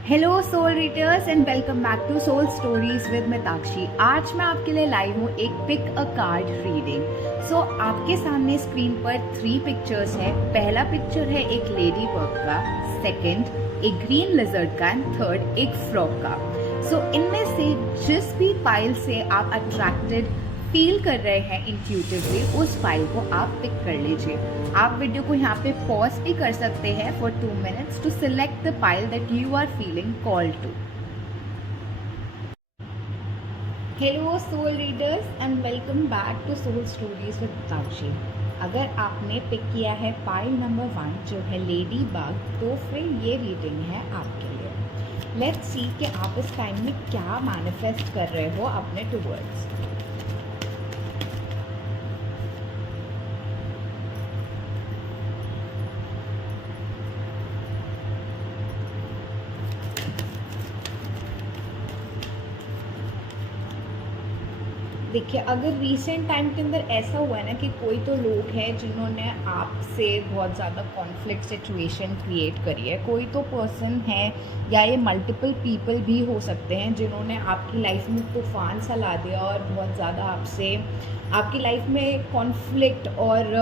Hello soul readers and welcome back to soul stories with Mitakshi. आज मैं आपके लिए लाइव हूँ एक pick a card reading. So आपके सामने स्क्रीन पर 3 पिक्चर्स है। पहला पिक्चर है एक लेडी बग का, सेकंड एक ग्रीन लिजर्ड का एंड थर्ड एक फ्रॉग का। सो इनमें से जिस भी पाइल से आप अट्रैक्टेड फील कर रहे हैं इंट्यूटिवली, उस फाइल को आप पिक कर लीजिए। आप वीडियो को यहाँ पे पॉज भी कर सकते हैं for 2 minutes to select the file that you are feeling called to. Hello soul readers and welcome back to soul stories with Mitakshi. अगर आपने पिक किया है फाइल नंबर 1 जो है लेडी बग, तो फिर ये रीडिंग है आपके लिए। लेट्स सी कि आप इस टाइम में क्या मैनिफेस्ट कर रहे हो अपने टूवर्ड्स। देखिए, अगर रीसेंट टाइम के अंदर ऐसा हुआ है ना कि कोई तो लोग हैं जिन्होंने आपसे बहुत ज़्यादा कॉन्फ्लिक्ट सिचुएशन क्रिएट करी है, कोई तो पर्सन है या ये मल्टीपल पीपल भी हो सकते हैं जिन्होंने आपकी लाइफ में तूफान सा ला दिया और बहुत ज़्यादा आपसे आपकी लाइफ में कॉन्फ्लिक्ट और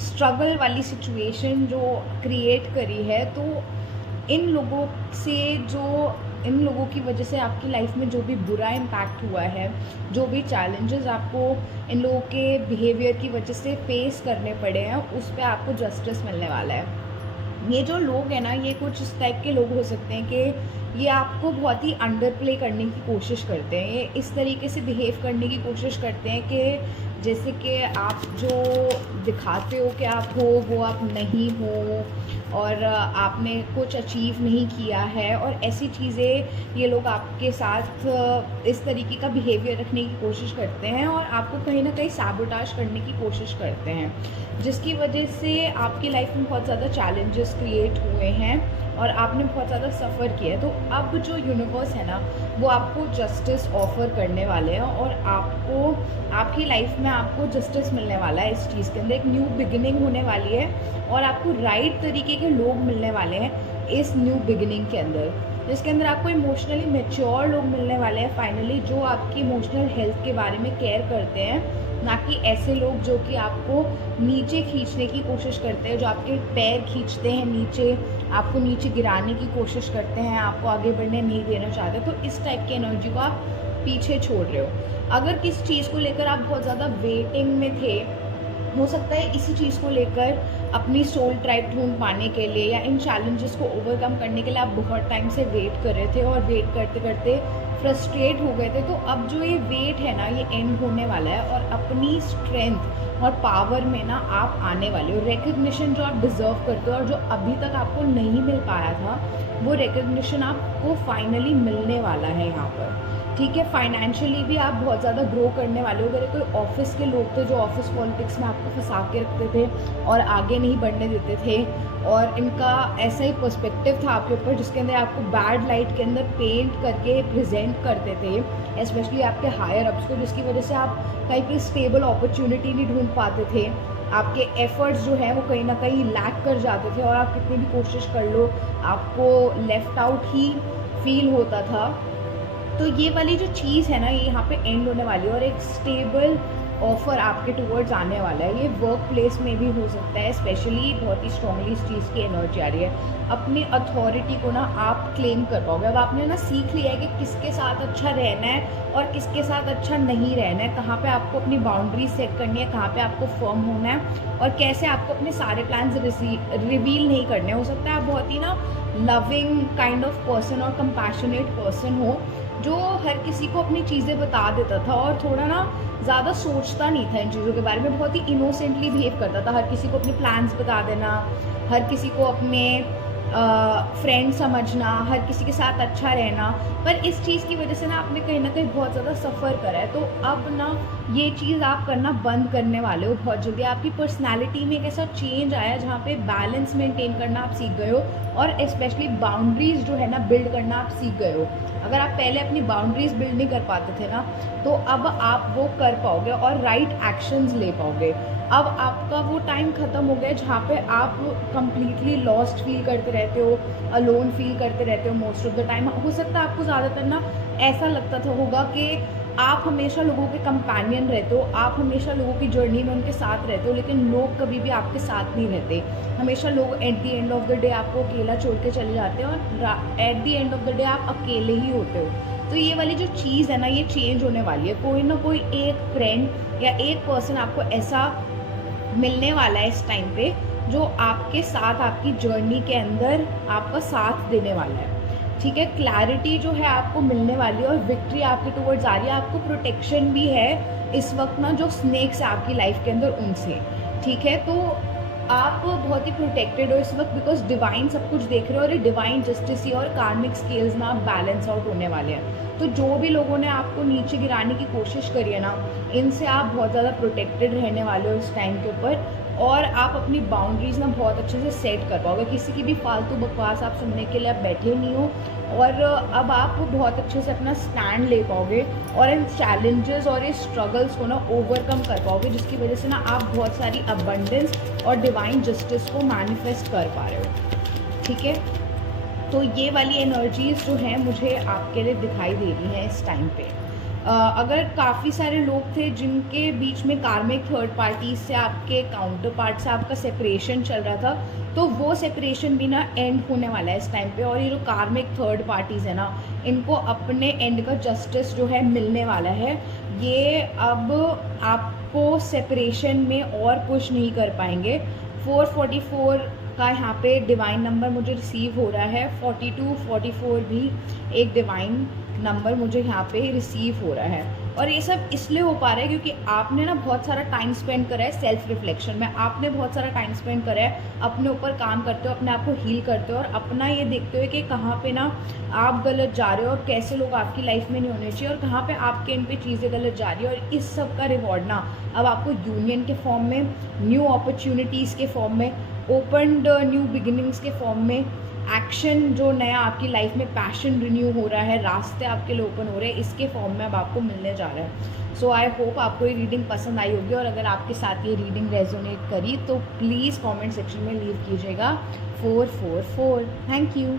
स्ट्रगल वाली सिचुएशन जो क्रिएट करी है। तो इन लोगों से इन लोगों की वजह से आपकी लाइफ में जो भी बुरा इम्पैक्ट हुआ है, जो भी चैलेंजेस आपको इन लोगों के बिहेवियर की वजह से फेस करने पड़े हैं, उस पर आपको जस्टिस मिलने वाला है। ये जो लोग हैं ना, ये कुछ इस टाइप के लोग हो सकते हैं कि ये आपको बहुत ही अंडर प्ले करने की कोशिश करते हैं। ये इस तरीके से बिहेव करने की कोशिश करते हैं कि जैसे कि आप जो दिखाते हो कि आप हो वो आप नहीं हो, और आपने कुछ अचीव नहीं किया है, और ऐसी चीज़ें ये लोग आपके साथ इस तरीके का बिहेवियर रखने की कोशिश करते हैं और आपको कहीं ना कहीं सैबोटाज करने की कोशिश करते हैं, जिसकी वजह से आपकी लाइफ में बहुत ज़्यादा चैलेंजेस क्रिएट हुए हैं और आपने बहुत ज़्यादा सफ़र किया है। तो अब जो यूनिवर्स है ना, वो आपको जस्टिस ऑफर करने वाले हैं और आपको आपकी लाइफ में आपको जस्टिस मिलने वाला है। इस चीज़ के अंदर एक न्यू बिगिनिंग होने वाली है और आपको राइट तरीके के लोग मिलने वाले हैं इस न्यू बिगिनिंग के अंदर, जिसके अंदर आपको इमोशनली मैच्योर लोग मिलने वाले हैं फाइनली, जो आपकी इमोशनल हेल्थ के बारे में केयर करते हैं, ना कि ऐसे लोग जो कि आपको नीचे खींचने की कोशिश करते हैं, जो आपके पैर खींचते हैं नीचे, आपको नीचे गिराने की कोशिश करते हैं, आपको आगे बढ़ने नहीं देना चाहते। तो इस टाइप की एनर्जी को आप पीछे छोड़ रहे हो। अगर किस चीज़ को लेकर आप बहुत ज़्यादा वेटिंग में थे, हो सकता है इसी चीज़ को लेकर अपनी सोल ट्राइब ढूंढ पाने के लिए या इन चैलेंजेस को ओवरकम करने के लिए आप बहुत टाइम से वेट कर रहे थे और वेट करते करते फ्रस्ट्रेट हो गए थे। तो अब जो ये वेट है ना, ये एंड होने वाला है और अपनी स्ट्रेंथ और पावर में ना आप आने वाले हो। रिकग्निशन जो आप डिज़र्व करते हो और जो अभी तक आपको नहीं मिल पाया था, वो रिकग्निशन आपको फाइनली मिलने वाला है यहाँ पर। ठीक है, फाइनेंशियली भी आप बहुत ज़्यादा ग्रो करने वाले हो। अगर कोई ऑफिस के लोग थे जो ऑफिस पॉलिटिक्स में आपको फंसा के रखते थे और आगे नहीं बढ़ने देते थे, और इनका ऐसा ही पर्सपेक्टिव था आपके ऊपर जिसके अंदर आपको बैड लाइट के अंदर पेंट करके प्रेजेंट करते थे, स्पेशली आपके हायर अप्स को, जिसकी वजह से आप कहीं पर स्टेबल अपॉर्चुनिटी नहीं ढूंढ पाते थे। आपके एफर्ट्स जो है वो कहीं ना कहीं लैक कर जाते थे और आप कितनी भी कोशिश कर लो, आपको लेफ्ट आउट ही फील होता था। तो ये वाली जो चीज़ है ना, ये यहाँ पे एंड होने वाली है और एक स्टेबल ऑफर आपके टूवर्ड्स आने वाला है। ये वर्क प्लेस में भी हो सकता है, स्पेशली बहुत ही स्ट्रांगली इस चीज़ की एनर्जी आ रही है। अपनी अथॉरिटी को ना आप क्लेम कर पाओगे। अब आपने ना सीख लिया है कि किसके साथ अच्छा रहना है और किसके साथ अच्छा नहीं रहना है, कहाँ पे आपको अपनी बाउंड्रीज सेट करनी है, कहाँ पे आपको फर्म होना है और कैसे आपको अपने सारे प्लान्स रिवील नहीं करने। हो सकता है आप बहुत ही ना लविंग काइंड ऑफ पर्सन और कंपैशनेट पर्सन हो, जो हर किसी को अपनी चीज़ें बता देता था और थोड़ा ना ज़्यादा सोचता नहीं था इन चीज़ों के बारे में, बहुत ही इनोसेंटली बिहेव करता था। हर किसी को अपने प्लान्स बता देना, हर किसी को अपने फ्रेंड समझना, हर किसी के साथ अच्छा रहना। पर इस चीज़ की वजह से ना आपने कहीं ना कहीं बहुत ज़्यादा सफ़र करा है। तो अब ना ये चीज़ आप करना बंद करने वाले हो बहुत जल्दी। आपकी पर्सनालिटी में एक ऐसा चेंज आया जहाँ पे बैलेंस मेंटेन करना आप सीख गए हो और स्पेशली बाउंड्रीज़ जो है ना बिल्ड करना आप सीख गए हो। अगर आप पहले अपनी बाउंड्रीज़ बिल्ड नहीं कर पाते थे ना, तो अब आप वो कर पाओगे और राइट एक्शंस ले पाओगे। अब आपका वो टाइम ख़त्म हो गया जहाँ पे आप कंप्लीटली लॉस्ट फील करते रहते हो, अलोन फील करते रहते हो मोस्ट ऑफ द टाइम। हो सकता है आपको ज़्यादातर ना ऐसा लगता था होगा कि आप हमेशा लोगों के कंपेनियन रहते हो, आप हमेशा लोगों की जर्नी में उनके साथ रहते हो, लेकिन लोग कभी भी आपके साथ नहीं रहते। हमेशा लोग at the end of the day आपको अकेला छोड़ के चले जाते हैं और at the end of the day आप अकेले ही होते हो। तो ये वाली जो चीज़ है ना, ये चेंज होने वाली है। कोई ना कोई एक फ्रेंड या एक पर्सन आपको ऐसा मिलने वाला है इस टाइम पे, जो आपके साथ आपकी जर्नी के अंदर आपका साथ देने वाला है। ठीक है, क्लैरिटी जो है आपको मिलने वाली है और विक्ट्री आपके टुवर्ड्स आ रही है। आपको प्रोटेक्शन भी है इस वक्त ना, जो स्नेक्स है आपकी लाइफ के अंदर उनसे। ठीक है, तो आप बहुत ही प्रोटेक्टेड हो इस वक्त, बिकॉज डिवाइन सब कुछ देख रहे हो और ये डिवाइन जस्टिस ही और कार्मिक स्केल्स ना बैलेंस आउट होने वाले हैं। तो जो भी लोगों ने आपको नीचे गिराने की कोशिश करी है ना, इनसे आप बहुत ज़्यादा प्रोटेक्टेड रहने वाले हो इस टाइम के ऊपर, और आप अपनी बाउंड्रीज ना बहुत अच्छे से सेट कर पाओगे। किसी की भी फालतू बकवास आप सुनने के लिए आप बैठे नहीं हो, और अब आप बहुत अच्छे से अपना स्टैंड ले पाओगे और इन चैलेंजेस और इस स्ट्रगल्स को ना ओवरकम कर पाओगे, जिसकी वजह से ना आप बहुत सारी अबंडेंस और डिवाइन जस्टिस को मैनिफेस्ट कर पा रहे हो। ठीक है, तो ये वाली एनर्जीज जो हैं मुझे आपके लिए दिखाई दे रही हैं इस टाइम पे। अगर काफ़ी सारे लोग थे जिनके बीच में कार्मिक थर्ड पार्टी से, आपके काउंटर पार्ट से आपका सेपरेशन चल रहा था, तो वो सेपरेशन भी ना एंड होने वाला है इस टाइम पे। और ये जो कार्मिक थर्ड पार्टीज़ है ना, इनको अपने एंड का जस्टिस जो है मिलने वाला है। ये अब आपको सेपरेशन में और पुश नहीं कर पाएंगे। 444 का यहाँ पे डिवाइन नंबर मुझे रिसीव हो रहा है, 42 44 भी एक डिवाइन नंबर मुझे यहाँ पे रिसीव हो रहा है। और ये सब इसलिए हो पा रहा है क्योंकि आपने ना बहुत सारा टाइम स्पेंड करा है सेल्फ रिफ्लेक्शन में, आपने बहुत सारा टाइम स्पेंड करा है अपने ऊपर काम करते हो, अपने आप को हील करते हो और अपना ये देखते हो कि कहाँ पे ना आप गलत जा रहे हो और कैसे लोग आपकी लाइफ में नहीं होने चाहिए और कहाँ पे आपके इन पे चीज़ें गलत जा रही है। और इस सब का रिवॉर्ड ना अब आपको यूनियन के फॉर्म में, न्यू अपॉर्चुनिटीज़ के फॉर्म में, ओपन न्यू बिगिनिंग्स के फॉर्म में, एक्शन जो नया आपकी लाइफ में पैशन रिन्यू हो रहा है, रास्ते आपके लिए ओपन हो रहे हैं, इसके फॉर्म में अब आपको मिलने जा रहा है। सो आई होप आपको ये रीडिंग पसंद आई होगी, और अगर आपके साथ ये रीडिंग रेजोनेट करी तो प्लीज़ कमेंट सेक्शन में लीव कीजिएगा 444। Thank you.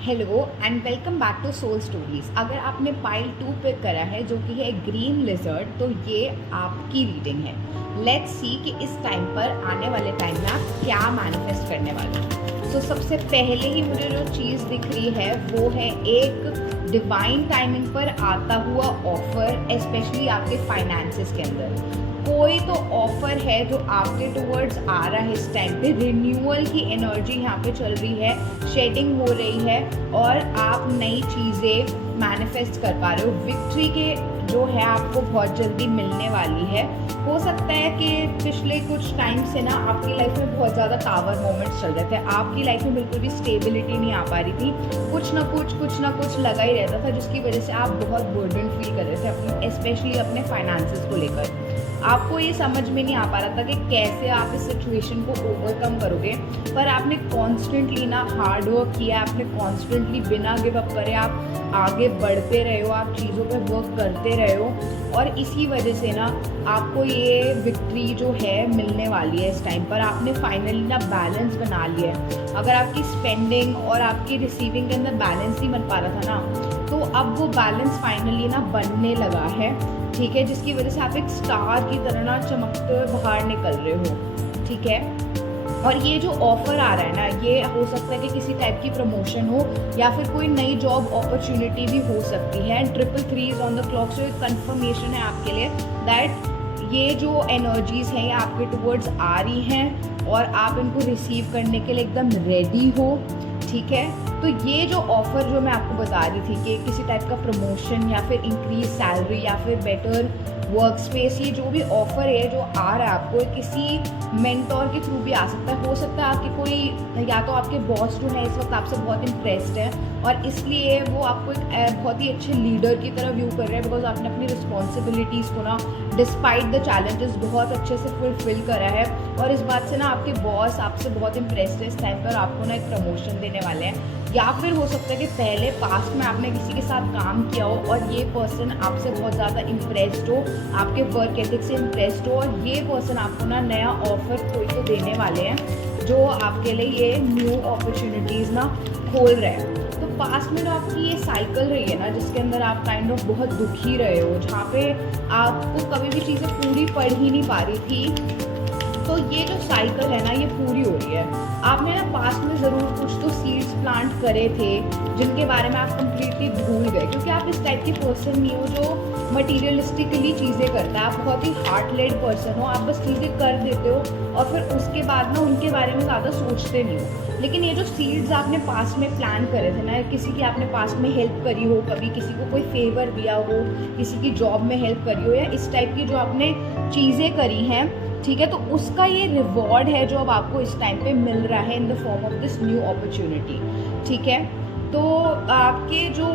Hello and welcome back to soul stories. अगर आपने पाइल 2 पिक करा है जो कि है ग्रीन लिजर्ड, तो ये आपकी रीडिंग है। लेट्स सी कि इस टाइम पर आने वाले टाइम में आप क्या मैनिफेस्ट करने वाले हैं। तो सबसे पहले ही मुझे जो चीज़ दिख रही है वो है एक डिवाइन टाइमिंग पर आता हुआ ऑफर, स्पेशली आपके फाइनेंसेस के अंदर। कोई तो ऑफर है जो आपके टुवर्ड्स आ रहा है इस टाइम पे। रिन्यूअल की एनर्जी यहाँ पे चल रही है, शेडिंग हो रही है और आप नई चीज़ें मैनिफेस्ट कर पा रहे हो। विक्ट्री के जो है आपको बहुत जल्दी मिलने वाली है। हो सकता है कि पिछले कुछ टाइम से ना आपकी लाइफ में बहुत ज़्यादा टावर मोमेंट्स चल रहे थे, आपकी लाइफ में बिल्कुल भी स्टेबिलिटी नहीं आ पा रही थी, कुछ ना कुछ लगा ही रहता था, जिसकी वजह से आप बहुत बर्डन फील कर रहे थे अपने, स्पेशली अपने फाइनेंसेस को लेकर। आपको ये समझ में नहीं आ पा रहा था कि कैसे आप इस सिचुएशन को ओवरकम करोगे, पर आपने कॉन्स्टेंटली ना हार्ड वर्क किया, आपने कॉन्स्टेंटली बिना गिव अप करे आप आगे बढ़ते रहे हो, आप चीज़ों पे वर्क करते रहे हो, और इसी वजह से ना आपको ये विक्ट्री जो है मिलने वाली है इस टाइम पर। आपने फाइनली ना बैलेंस बना लिया है। अगर आपकी स्पेंडिंग और आपकी रिसीविंग के अंदर बैलेंस नहीं बन पा रहा था ना, तो अब वो बैलेंस फाइनली ना बनने लगा है। ठीक है, जिसकी वजह से आप एक स्टार की तरह ना चमकते हुए बाहर निकल रहे हो। ठीक है, और ये जो ऑफ़र आ रहा है ना, ये हो सकता है कि किसी टाइप की प्रमोशन हो या फिर कोई नई जॉब अपॉर्चुनिटी भी हो सकती है। And 333 is on the clock, so एक कन्फर्मेशन है आपके लिए दैट ये जो एनर्जीज़ हैं ये आपके टुवर्ड्स आ रही हैं और आप इनको रिसीव करने के लिए एकदम रेडी हो। ठीक है, तो ये जो ऑफ़र जो मैं आपको बता रही थी कि किसी टाइप का प्रमोशन या फिर इंक्रीज सैलरी या फिर बेटर वर्क स्पेस, ये जो भी ऑफ़र है जो आ रहा है आपको, किसी मेंटोर के थ्रू भी आ सकता है। हो सकता है आपके कोई, या तो आपके बॉस जो है इस वक्त आपसे बहुत इम्प्रेस्ड है और इसलिए वो आपको एक बहुत ही अच्छे लीडर की तरह व्यू कर रहे हैं, बिकॉज आपने अपनी रिस्पॉन्सिबिलिटीज़ को ना डिस्पाइट द चैलेंजेस बहुत अच्छे से फुलफिल करा है। और इस बात से ना आपके बॉस आपसे बहुत इम्प्रेस्ड है इस टाइम पर, आपको ना एक प्रमोशन देने वाले हैं। या फिर हो सकता है कि पहले पास्ट में आपने किसी के साथ काम किया हो और ये पर्सन आपसे बहुत ज़्यादा इम्प्रेस्ड हो, आपके वर्क एथिक से इम्प्रेस्ड हो, और ये पर्सन आपको ना नया ऑफर कोई तो देने वाले हैं जो आपके लिए ये न्यू अपॉर्चुनिटीज़ ना खोल रहे हैं। तो पास्ट में जो आपकी ये साइकिल रही है ना, जिसके अंदर आप काइंड ऑफ बहुत दुखी रहे हो, जहाँ पे आपको कभी भी चीज़ें पूरी पड़ ही नहीं पा रही थी, तो ये जो साइकिल है ना ये पूरी हो रही है। आपने ना पास्ट में ज़रूर कुछ तो सीड्स प्लांट करे थे जिनके बारे में आप कंप्लीटली भूल गए, क्योंकि आप इस टाइप के पर्सन नहीं हो जो मटीरियलिस्टिकली चीज़ें करता है। आप बहुत ही हार्ट-लेड पर्सन हो, आप बस चीज़ें कर देते हो और फिर उसके बाद ना उनके बारे में ज़्यादा सोचते नहीं हो। लेकिन ये जो सीड्स आपने पास्ट में प्लान करे थे ना, किसी की आपने पास्ट में हेल्प करी हो, कभी किसी को कोई फेवर दिया हो, किसी की जॉब में हेल्प करी हो, या इस टाइप की जो आपने चीज़ें करी हैं, ठीक है, तो उसका ये रिवॉर्ड है जो अब आपको इस टाइम पे मिल रहा है in the form of this new opportunity. ठीक है, तो आपके जो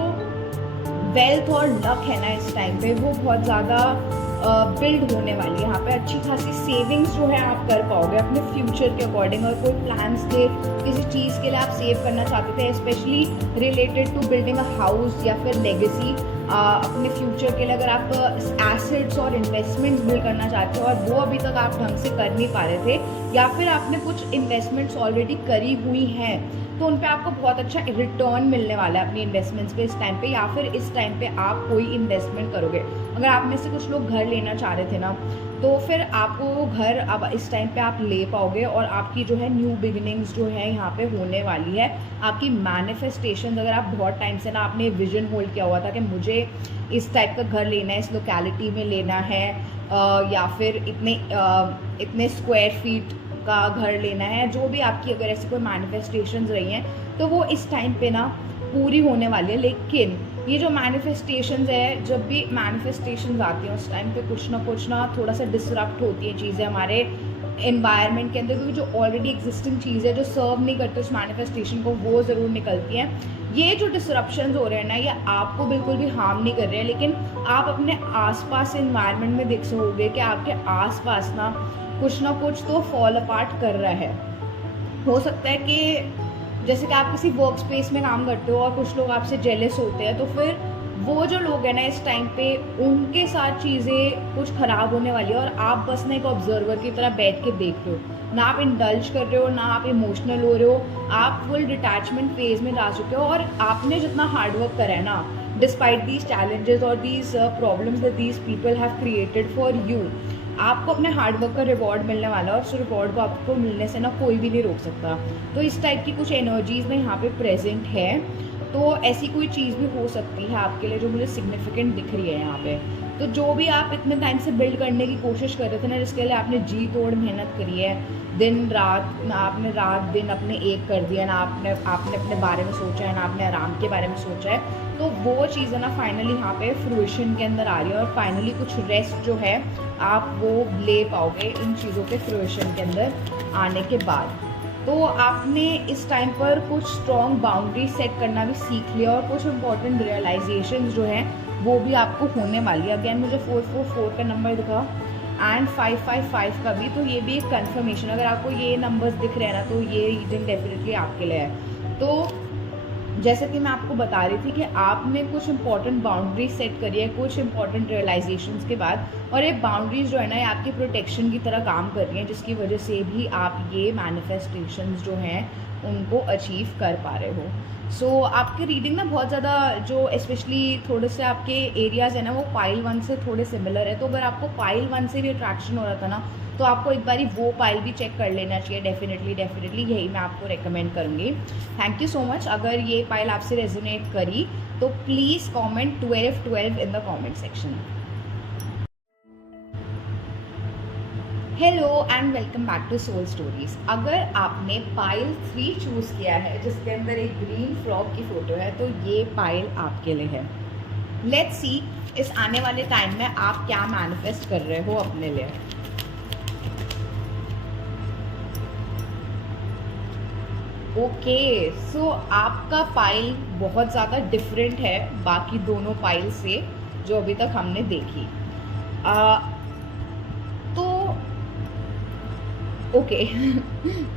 वेल्थ और लक है ना इस टाइम पे वो बहुत ज़्यादा बिल्ड होने वाली है। यहाँ पे अच्छी खासी सेविंग्स जो है आप कर पाओगे अपने फ्यूचर के अकॉर्डिंग। और कोई प्लान्स थे, किसी चीज़ के लिए आप सेव करना चाहते थे, specially related to building a house या फिर लेगेसी, अपने फ्यूचर के लिए अगर आप एसेट्स और इन्वेस्टमेंट्स बिल्ड करना चाहते हो और वो अभी तक आप ढंग से कर नहीं पा रहे थे, या फिर आपने कुछ इन्वेस्टमेंट्स ऑलरेडी करी हुई हैं, तो उन पे आपको बहुत अच्छा रिटर्न मिलने वाला है अपनी इन्वेस्टमेंट्स पे इस टाइम पे, या फिर इस टाइम पे आप कोई इन्वेस्टमेंट करोगे। अगर आप में से कुछ लोग घर लेना चाह रहे थे ना, तो फिर आपको वो घर अब इस टाइम पे आप ले पाओगे और आपकी जो है न्यू बिगिनिंग्स जो है यहाँ पे होने वाली है। आपकी मैनिफेस्टेशन, अगर आप बहुत टाइम से ना आपने विजन होल्ड किया हुआ था कि मुझे इस टाइप का घर लेना है, इस लोकेलिटी में लेना है, या फिर इतने स्क्वायर फीट का घर लेना है, जो भी आपकी अगर ऐसी कोई मैनिफेस्टेशंस रही हैं तो वो इस टाइम पे ना पूरी होने वाली है। लेकिन ये जो मैनिफेस्टेशंस है, जब भी मैनिफेस्टेशंस आती हैं उस टाइम पे कुछ ना थोड़ा सा डिसरप्ट होती हैं चीज़ें हमारे एनवायरनमेंट के अंदर, क्योंकि जो ऑलरेडी एग्जिस्टिंग चीज़ है जो सर्व नहीं करते उस मैनिफेस्टेशन को, वो ज़रूर निकलती हैं। ये जो डिसरप्शंस हो रहे हैं ना, ये आपको बिल्कुल भी हार्म नहीं कर रहे हैं, लेकिन आप अपने आसपास एनवायरनमेंट में देख सकोगे कि आपके आसपास ना कुछ तो फॉल अपार्ट कर रहा है। हो सकता है कि जैसे कि आप किसी वर्क स्पेस में काम करते हो और कुछ लोग आपसे जेलस होते हैं, तो फिर वो जो लोग हैं ना इस टाइम पे उनके साथ चीज़ें कुछ ख़राब होने वाली है, और आप बस ना एक ऑब्जर्वर की तरह बैठ के देख रहे हो, ना आप इंडल्ज कर रहे हो, ना आप इमोशनल हो रहे हो, आप फुल डिटैचमेंट फेज में जा चुके हो। और आपने जितना हार्डवर्क करा है ना, डिस्पाइट दीज चैलेंजेस और these problems that these people have created for you, आपको अपने हार्डवर्क का रिवॉर्ड मिलने वाला है, और उस रिवॉर्ड को आपको मिलने से ना कोई भी नहीं रोक सकता। तो इस टाइप की कुछ एनर्जीज में यहाँ पे प्रेजेंट है, तो ऐसी कोई चीज़ भी हो सकती है आपके लिए जो मुझे सिग्निफिकेंट दिख रही है यहाँ पे। तो जो भी आप इतने टाइम से बिल्ड करने की कोशिश कर रहे थे ना, जिसके लिए आपने जी तोड़ मेहनत करी है, दिन रात ना आपने रात दिन अपने एक कर दिया, ना आपने अपने बारे में सोचा है, ना आपने आराम के बारे में सोचा है, तो वो चीज़ें ना फाइनली यहाँ पे फ्रूइशन के अंदर आ रही है, और फाइनली कुछ रेस्ट जो है आप वो ले पाओगे इन चीज़ों के फ्रूइशन के अंदर आने के बाद। तो आपने इस टाइम पर कुछ स्ट्रॉन्ग बाउंड्री सेट करना भी सीख लिया, और कुछ इंपॉर्टेंट रियलाइजेशंस जो हैं वो भी आपको होने वाली है। अगेन मुझे 444 का नंबर दिखा एंड 555 का भी, तो ये भी एक कंफर्मेशन, अगर आपको ये नंबर्स दिख रहे हैं ना, तो ये रीडिंग डेफिनेटली आपके लिए है। तो जैसे कि मैं आपको बता रही थी कि आपने कुछ इंपॉर्टेंट बाउंड्री सेट करी है कुछ इंपॉर्टेंट रियलाइजेशंस के बाद, और ये बाउंड्रीज जो है ना ये आपकी प्रोटेक्शन की तरह काम कर रही हैं, जिसकी वजह से भी आप ये मैनिफेस्टेशंस जो हैं उनको अचीव कर पा रहे हो। सो आपकी रीडिंग ना बहुत ज़्यादा जो स्पेशली थोड़े से आपके एरियाज़ है ना वो पाइल 1 से थोड़े सिमिलर है। तो अगर आपको पाइल 1 से भी अट्रैक्शन हो रहा था ना, तो आपको एक बारी वो पाइल भी चेक कर लेना चाहिए। डेफिनेटली यही मैं आपको रेकमेंड करूँगी। Thank you so much. अगर ये पाइल आपसे रेजोनेट करी तो please comment 12 in the comment section. Hello and welcome back to soul stories. अगर आपने पाइल 3 चूज़ किया है जिसके अंदर एक ग्रीन फ्रॉग की फ़ोटो है, तो ये पाइल आपके लिए है। लेट्स सी इस आने वाले टाइम में आप क्या मैनिफेस्ट कर रहे हो अपने लिए। ओके, सो आपका पाइल बहुत ज़्यादा डिफरेंट है बाकी दोनों पाइल से जो अभी तक हमने देखी। तो okay,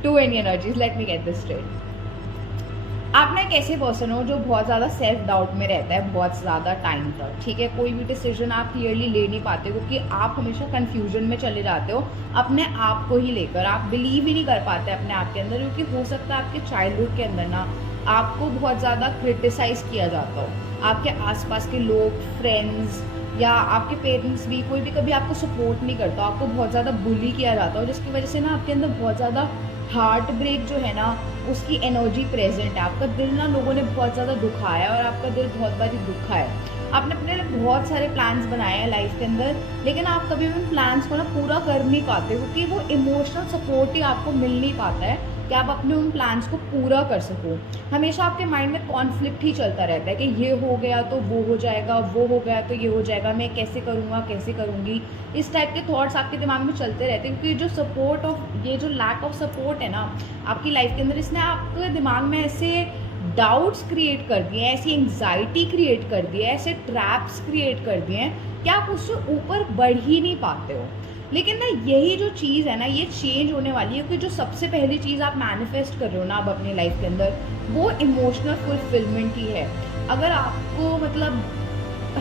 to any energies, let me get this straight. आप ना एक ऐसे पर्सन हो जो बहुत ज़्यादा सेल्फ डाउट में रहता है बहुत ज़्यादा टाइम तक, ठीक है। कोई भी डिसीजन आप क्लियरली ले नहीं पाते हो क्योंकि आप हमेशा कन्फ्यूजन में चले जाते हो अपने आप को ही लेकर। आप बिलीव ही नहीं कर पाते अपने आप के अंदर, क्योंकि हो सकता है आपके चाइल्डहुड के अंदर ना आपको बहुत ज़्यादा क्रिटिसाइज़ किया जाता हो। आपके आसपास के लोग, फ्रेंड्स या आपके पेरेंट्स भी, कोई भी कभी आपको सपोर्ट नहीं करता, आपको बहुत ज़्यादा बुली किया जाता हो, जिसकी वजह से ना आपके अंदर बहुत ज़्यादा हार्ट ब्रेक जो है ना उसकी एनर्जी प्रेजेंट है। आपका दिल ना लोगों ने बहुत ज़्यादा दुखाया है और आपका दिल बहुत बारी दुखा है। आपने अपने लिए बहुत सारे प्लान्स बनाए हैं लाइफ के अंदर, लेकिन आप कभी भी उन प्लान्स को ना पूरा कर नहीं पाते क्योंकि वो इमोशनल सपोर्ट ही आपको मिल नहीं पाता है कि आप अपने उन प्लान्स को पूरा कर सको। हमेशा आपके माइंड में कॉन्फ्लिक्ट ही चलता रहता है कि ये हो गया तो वो हो जाएगा, वो हो गया तो ये हो जाएगा, मैं कैसे करूँगा, कैसे करूँगी। इस टाइप के थॉट्स आपके दिमाग में चलते रहते हैं क्योंकि जो सपोर्ट ऑफ ये जो लैक ऑफ सपोर्ट है ना आपकी लाइफ के अंदर, इसने आपके दिमाग में ऐसे डाउट्स क्रिएट कर दिए हैं, ऐसी एंग्जाइटी क्रिएट कर दी है, ऐसे ट्रैप्स क्रिएट कर दिए हैं कि आप उससे ऊपर बढ़ ही नहीं पाते हो। लेकिन ना यही जो चीज़ है ना ये चेंज होने वाली है, क्योंकि जो सबसे पहली चीज़ आप मैनिफेस्ट कर रहे हो ना अब अपनी लाइफ के अंदर वो इमोशनल फुलफिलमेंट ही है। अगर आपको मतलब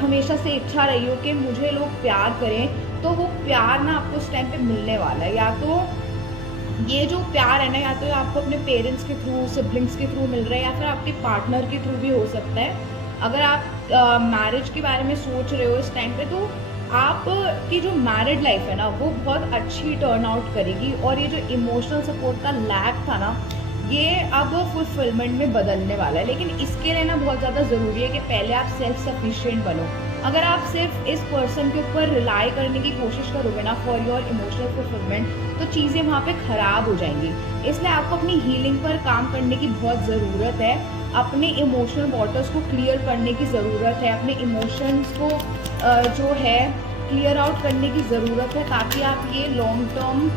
हमेशा से इच्छा रही हो कि मुझे लोग प्यार करें, तो वो प्यार ना आपको उस टाइम पे मिलने वाला है। या तो ये जो प्यार है ना या तो आपको अपने पेरेंट्स के थ्रू, सिबलिंग्स के थ्रू मिल रहा है या फिर आपके पार्टनर के थ्रू भी हो सकता है। अगर आप मैरिज के बारे में सोच रहे हो इस टाइम पे, तो आपकी जो मैरिड लाइफ है ना वो बहुत अच्छी टर्न आउट करेगी और ये जो इमोशनल सपोर्ट का लैक था ना ये अब फुलफिलमेंट में बदलने वाला है। लेकिन इसके लिए ना बहुत ज़्यादा ज़रूरी है कि पहले आप सेल्फ सफिशिएंट बनो। अगर आप सिर्फ इस पर्सन के ऊपर रिलाई करने की कोशिश करोगे ना फॉर योर इमोशनल फुलफिलमेंट, तो चीज़ें वहाँ पे ख़राब हो जाएंगी। इसलिए आपको अपनी हीलिंग पर काम करने की बहुत ज़रूरत है, अपने इमोशनल वाटर्स को क्लियर करने की ज़रूरत है, अपने इमोशंस को जो है क्लियर आउट करने की ज़रूरत है, ताकि आप ये लॉन्ग टर्म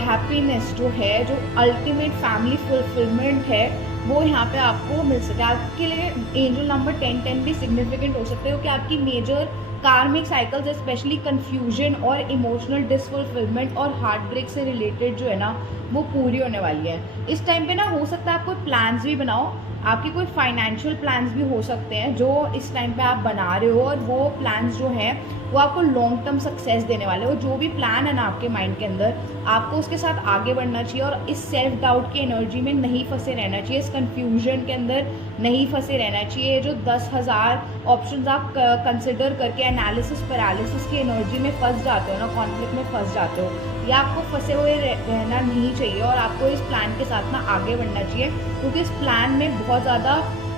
हैप्पीनेस जो है, जो अल्टीमेट फैमिली फुलफिलमेंट है, वो यहाँ पे आपको मिल सके। आपके लिए एंजल नंबर 1010 भी सिग्निफिकेंट हो सकते हो कि आपकी मेजर कार्मिक साइकिल्स स्पेशली कंफ्यूजन और इमोशनल डिसफुलफिलमेंट और हार्ट ब्रेक से रिलेटेड जो है ना वो पूरी होने वाली है। इस टाइम पे ना हो सकता है आप कोई प्लान्स भी बनाओ, आपके कोई फाइनेंशियल प्लान्स भी हो सकते हैं जो इस टाइम पे आप बना रहे हो, और वो प्लान्स जो हैं वो आपको लॉन्ग टर्म सक्सेस देने वाले हो। जो भी प्लान है ना आपके माइंड के अंदर, आपको उसके साथ आगे बढ़ना चाहिए और इस सेल्फ डाउट की एनर्जी में नहीं फंसे रहना चाहिए, इस कन्फ्यूजन के अंदर नहीं फंसे रहना चाहिए। जो 10,000 ऑप्शंस आप कंसिडर करके एनालिसिस पैरालिसिस की एनर्जी में फंस जाते हो ना, कॉन्फ्लिक्ट में फंस जाते हो, या आपको फंसे हुए रहना नहीं चाहिए और आपको इस प्लान के साथ ना आगे बढ़ना चाहिए, क्योंकि इस प्लान में बहुत ज़्यादा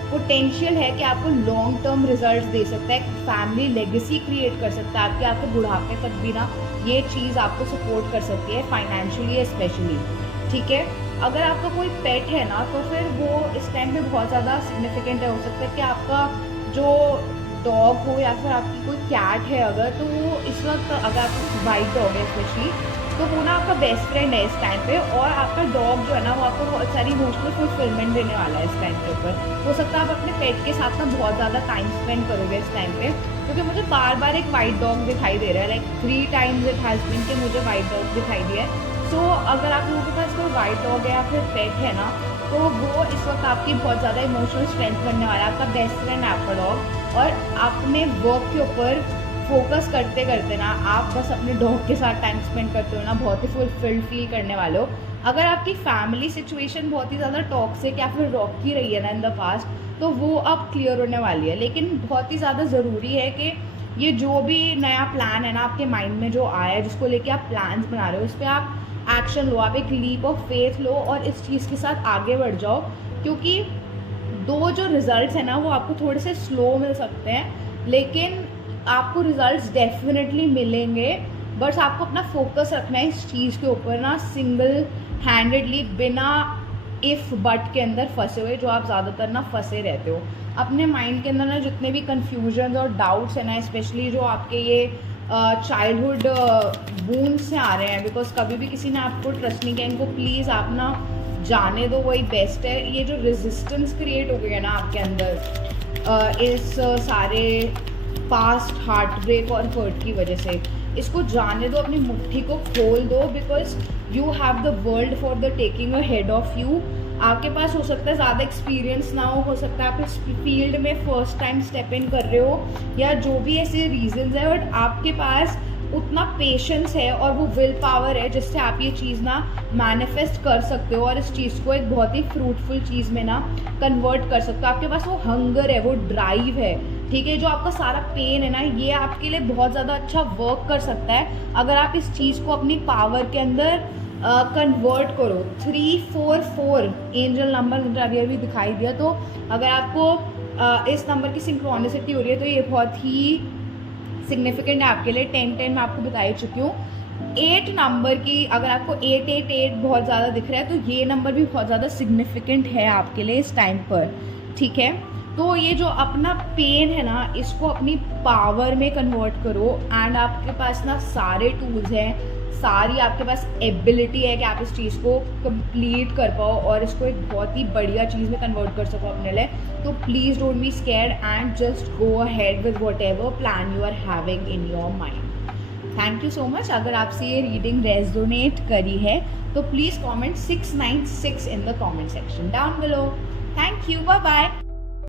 पोटेंशियल है कि आपको लॉन्ग टर्म रिजल्ट्स दे सकता है, फैमिली लेगेसी क्रिएट कर सकता है, आपके बुढ़ापे तक भी ना ये चीज़ आपको सपोर्ट कर सकती है फाइनेंशियली स्पेशली, ठीक है। अगर आपका कोई पेट है ना तो फिर वो इस टाइम पे बहुत ज़्यादा सिग्निफिकेंट है। हो सकता है कि आपका जो डॉग हो या फिर आपकी कोई कैट है अगर, तो वो इस वक्त अगर आपका वाइट डॉग है स्पेशली, तो वो ना आपका बेस्ट फ्रेंड है इस टाइम पे, और आपका डॉग जो है ना वो आपको बहुत सारी इमोशनल फुलफिलमेंट देने वाला है इस टाइम के ऊपर। हो सकता है आप अपने पेट के साथ ना बहुत ज़्यादा टाइम स्पेंड करोगे इस टाइम पे, क्योंकि मुझे बार बार एक वाइट डॉग दिखाई दे रहा है, like 3 times it has been कि मुझे वाइट डॉग दिखाई दिया है। सो अगर आप लोगों के पास कोई वाइट डॉग है या फिर पेट है ना, तो वो इस वक्त आपकी बहुत ज़्यादा इमोशनल स्ट्रेंथ बनने वाला है, आपका बेस्ट फ्रेंड है आपका डॉग। और अपने वर्क के ऊपर फोकस करते करते ना आप बस अपने डॉग के साथ टाइम स्पेंड करते हो ना, बहुत ही फुलफिल्ड फील करने वाले हो। अगर आपकी फैमिली सिचुएशन बहुत ही ज़्यादा टॉक्सिक या फिर रॉकी रही है ना इन द पास्ट, तो वो अब क्लियर होने वाली है। लेकिन बहुत ही ज़्यादा ज़रूरी है कि ये जो भी नया प्लान है ना आपके माइंड में जो आया है, जिसको लेके आप प्लान्स बना रहे हो, उस पर आप एक्शन लो, आप एक लीप ऑफ फेथ लो और इस चीज़ के साथ आगे बढ़ जाओ, क्योंकि दो जो रिजल्ट्स हैं ना वो आपको थोड़े से स्लो मिल सकते हैं, लेकिन आपको रिजल्ट्स डेफिनेटली मिलेंगे। बस आपको अपना फोकस रखना है इस चीज़ के ऊपर ना, सिंगल हैंडेडली, बिना इफ़ बट के अंदर फंसे हुए, जो आप ज़्यादातर ना फंसे रहते हो अपने माइंड के अंदर ना। जितने भी कन्फ्यूजन और डाउट्स हैं ना, स्पेशली जो आपके ये चाइल्डहुड वूंड से आ रहे हैं, बिकॉज कभी भी किसी ने आपको ट्रस्ट नहीं किया, इनको प्लीज़ आप ना जाने दो, वही बेस्ट है। ये जो रेजिस्टेंस क्रिएट हो गई है ना आपके अंदर इस सारे पास्ट हार्ट ब्रेक और हर्ट की वजह से, इसको जाने दो, अपनी मुट्ठी को खोल दो, because you have the world for the taking a head of you. आपके पास हो सकता है ज़्यादा एक्सपीरियंस ना हो सकता है आप इस फील्ड में फर्स्ट टाइम स्टेप इन कर रहे हो, या जो भी ऐसे रीजंस है, बट आपके पास उतना पेशेंस है और वो विल पावर है जिससे आप ये चीज़ ना मैनिफेस्ट कर सकते हो और इस चीज़ को एक बहुत ही फ्रूटफुल चीज़ में ना कन्वर्ट कर सकते हो। आपके पास वो हंगर है, वो ड्राइव है, ठीक है। जो आपका सारा पेन है ना, ये आपके लिए बहुत ज़्यादा अच्छा वर्क कर सकता है अगर आप इस चीज़ को अपनी पावर के अंदर कन्वर्ट करो। 344 एंजल नंबर मुझे अभी दिखाई दिया, तो अगर आपको इस नंबर की सिंक्रोनिसिटी हो रही है तो ये बहुत ही सिग्निफिकेंट है आपके लिए। 10 मैं आपको बता ही चुकी हूँ। 8 नंबर की अगर आपको 888 बहुत ज़्यादा दिख रहा है तो ये नंबर भी बहुत ज़्यादा सिग्निफिकेंट है आपके लिए इस टाइम पर, ठीक है। तो ये जो अपना पेन है ना, इसको अपनी पावर में कन्वर्ट करो एंड आपके पास ना सारे टूल्स हैं, सारी आपके पास एबिलिटी है कि आप इस चीज़ को कंप्लीट कर पाओ और इसको एक बहुत ही बढ़िया चीज़ में कन्वर्ट कर सको अपने लिए। तो please don't be scared and just go ahead with whatever plan you are having in your mind. Thank you so much. अगर आपसे ये रीडिंग रेजोनेट करी है तो please comment 696 in the comment section down below. Thank you, bye bye.